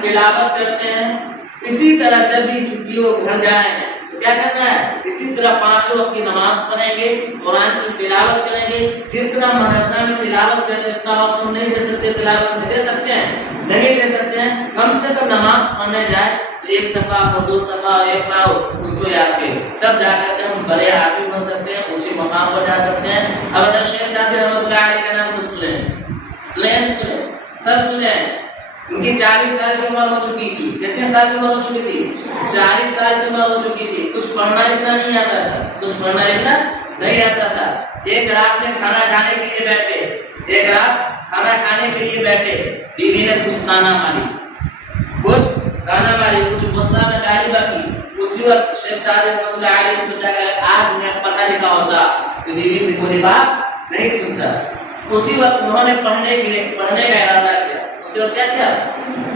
کی تلاوت کرتے ہیں، اسی طرح جب بھی چھٹیوں گھر جائیں تو کیا کرنا ہے، اسی طرح 5 وقت کی نماز پڑھیں گے، قرآن کی تلاوت کریں گے۔ جس طرح مدرسہ میں تلاوت کرتے اتنا وقت ہم نہیں دے سکتے، تلاوت میں دے سکتے ہیں، نہیں دے سکتے ہیں، کم سے کم نماز پڑھنے جائے تو 1 صفحہ ہو، 2 صفحہ، 1 پاؤ اس کو یاد کریں، تب جا کر کے ہم بڑے آدمی بن سکتے ہیں، اونچے مقام پر جا سکتے ہیں۔ اب اگر شیخ سعدی رحمۃ اللہ علیہ کا نام سب سنیں، سب سنیں، ان کی 40 سال کی عمر ہو چکی تھی۔ کتنے سال کی عمر ہو چکی تھی؟ 40 سال کی عمر ہو چکی تھی۔ کچھ پڑھنا لکھنا نہیں آتا تھا، کچھ پڑھنا لکھنا نہیں آتا تھا۔ ایک رات میں کھانا کھانے کے لیے بیٹھے، ایک رات کھانا کھانے کے لیے بیٹھے، بیوی نے کچھ تانا ماری، کچھ غصہ میں گالی بکی۔ اسی وقت شیخ سعدی رحمۃ اللہ علیہ نے سوچا کہ آج میں پڑھا لکھا ہوتا تو بیوی سے کوئی بات نہیں سنتا۔ اسی وقت انہوں نے پڑھنے کا ارادہ کیا۔ اسی وقت کیا کیا؟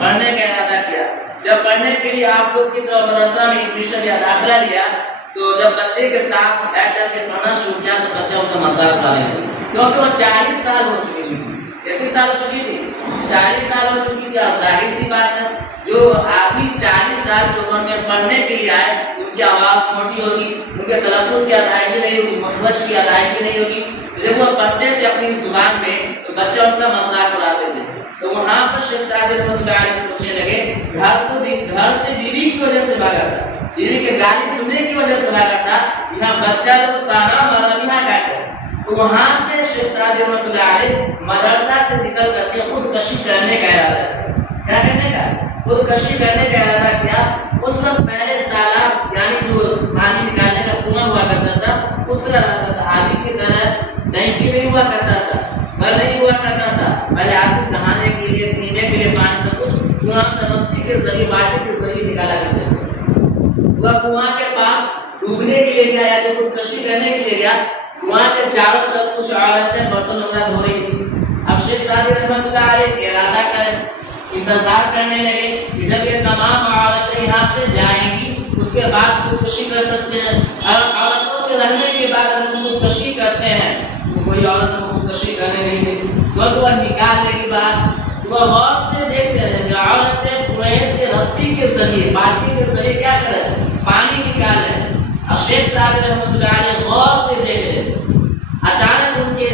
پڑھنے کا ارادہ کیا۔ جب پڑھنے کے لیے آپ لوگ کی طرح مدرسہ میں ایڈمیشن یا داخلہ لیا تو جب بچے کے ساتھ بیٹھ کر کے پڑھنا شروع کیا تو بچہ ان کا مذاق اڑانے لگا، کیونکہ وہ 40 سال ہو چکی تھی۔ کتنی سال ہو چکی تھی؟ 40 سال ہو چکی تھی۔ ظاہر سی بات ہے جو آدمی 40 سال کی عمر میں پڑھنے کے لیے آئے ان کی آواز موٹی ہوگی، ان کے تلفظ کی ادائیگی نہیں ہوگی، مخرج کی ادائیگی نہیں ہوگی۔ جب وہ پڑھتے تھے اپنی زبان میں تو بچہ ان کا مذاق اڑاتے تھے۔ تو وہاں پر شیخ سعدی رحمۃ اللہ علیہ سوچنے لگے گھر سے بیوی کی وجہ سے بھاگا تھا، بیوی کے گالی سننے کی وجہ سے بھاگا تھا، یہاں بچہ لوگ تانا مارا یہاں بیٹھے۔ تو وہاں سے شیخ سعدی رحمۃ اللہ علیہ مدرسہ سے نکل کر کے خودکشی کرنے کا ارادہ کیا، کیا کرنے کا؟ خودکشی کرنے کا ارادہ کیا۔ اس وقت پہلے تالاب یعنی جو پانی نکالنے کا کنواں ہوا کرتا تھا اس طرح رہتا تھا، آدمی کی طرح ٹینکی نہیں ہوا کرتا تھا، نہیں ہوا کرتا تھا۔ پہلے آدمی نہانے کے لیے، پینے کے لیے پانی سب کچھ کنواں سے رسی کے ذریعے، بالٹی کے ذریعے نکالا کرتے تھے۔ وہ کنواں کے پاس ڈوبنے کے لیے گیا یا جو خودکشی کرنے کے لیے گیا، کنواں کے چاروں طرف کچھ عورتیں برتن وغیرہ دھو رہی تھی۔ اب شیخ سعدی رحمۃ اللہ علیہ ارادہ کرے، انتظار کرنے لگے کہ جب یہ تمام عورتیں یہاں سے جائیں گی اس کے بعد خودکشی کر سکتے ہیں۔ اور عورتوں کے رہنے کے بعد اگر خودکشی کرتے ہیں تو کوئی عورت خودکشی کرنے نہیں دے، تو وہ نکالنے کی بات وہ غور سے دیکھتے ہیں کہ عورتیں کنویں سے رسی کے ذریعے، بالٹی کے ذریعے کیا کریں، پانی نکالیں۔ اور شیخ سعدی رحمۃ اللہ علیہ غور سے دیکھ رہے، اچانک ان کے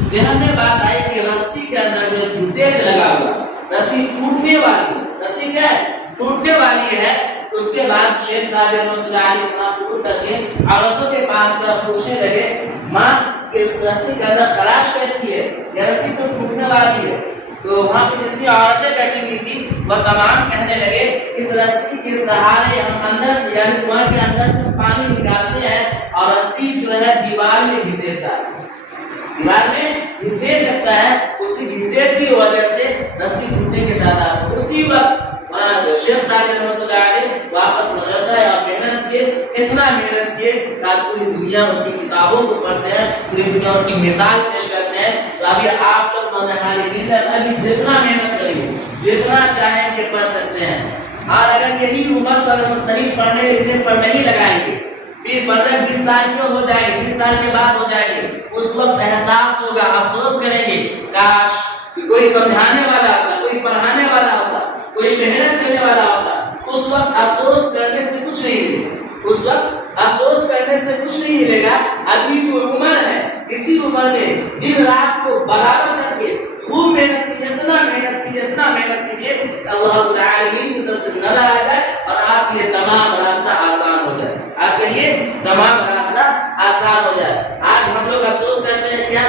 ذہن میں بات آئی کہ رسی کے اندر جو گھسیٹ لگا ہوا، رسی ٹوٹنے والی، رسی کیا ہے، ٹوٹنے والی ہے۔ اس کے بعد شیخ سعدی رحمۃ اللہ علیہ وہاں سے اٹھ کر کے عورتوں کے پاس پوچھنے لگے، ماں اس رسی کے اندر خراش کیسی ہے، یہ رسی تو ٹوٹنے والی ہے۔ تو وہاں پہ جتنی عورتیں بیٹھی ہوئی تھی وہ تمام کہنے لگے اس رسی کے سہارے ہم اندر سے یعنی کنویں کے اندر سے پانی نکالتے ہیں اور رسی جو ہے دیوار میں گھسیٹتا ہے، دیوار میں گھسیٹ لگتا ہے، اسی گھسیٹ کی وجہ سے رسی ٹوٹنے کے تعداد۔ اسی وقت شیخ سعدی رحمۃ اللہ علیہ واپس مدرسہ اور محنت کیے، اتنا محنت کیے کہ پوری دنیا ان کی کتابوں کو پڑھتے ہیں، پوری دنیا ان کی مثال پیش کرتے ہیں۔ تو ابھی آپ لوگ ابھی جتنا محنت کریں گے، جتنا چاہیں گے پڑھ سکتے ہیں۔ اور اگر یہی عمر پر ہم صحیح پڑھنے لکھنے پر نہیں لگائیں گے، پھر 15-20 سال کیوں ہو جائے گی، 20 سال کے بعد ہو جائے گی، اس وقت احساس ہوگا، افسوس کریں گے کاش کوئی سمجھانے والا ہوتا، کوئی پڑھانے والا ہوتا، کوئی محنت کرنے والا ہوتا۔ اس وقت افسوس کرنے سے کچھ نہیں ملے گا، اس وقت افسوس کرنے سے کچھ نہیں ملے گا۔ ابھی جو عمر ہے اسی عمر میں دن رات کو برابر کر کے خوب محنت کیجیے، اتنا محنت کیجیے، اتنا محنت کیجیے، اللہ رب العالمین کی طرف سے نظر آ جائے اور آپ کے لیے تمام راستہ آسان ہو جائے، آپ کے لیے تمام راستہ آسان ہو جائے۔ آج ہم لوگ افسوس کرتے ہیں کیا،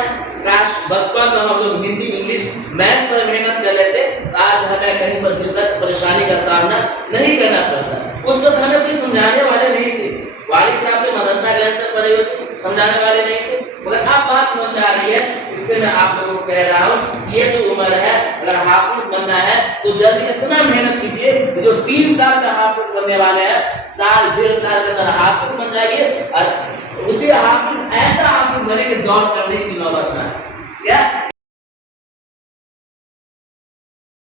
کاش بچپن میں ہم لوگ ہندی انگلش میتھ پر محنت کر لیتے، آج ہمیں کہیں پر دقت پریشانی کا سامنا نہیں کرنا پڑتا۔ اس وقت ہمیں کوئی سمجھانے والے نہیں تھے، والد صاحب کے مدرسہ گرنتھ سے پڑھے ہوئے سمجھانے والے نہیں تھے، مگر اب بات سمجھ میں آ رہی ہے، اس سے میں آپ لوگوں کو کہہ رہا ہوں یہ جو عمر ہے اگر حافظ بننا ہے تو جلدی اتنا محنت کیجیے، جو 3 سال کا حافظ بننے والے ہیں 1.5 سال کے اندر حافظ بن جائیے، اور اسی حافظ ایسا حافظ بنے کہ دور کرنے کی نوبت نہ آئے۔ کیا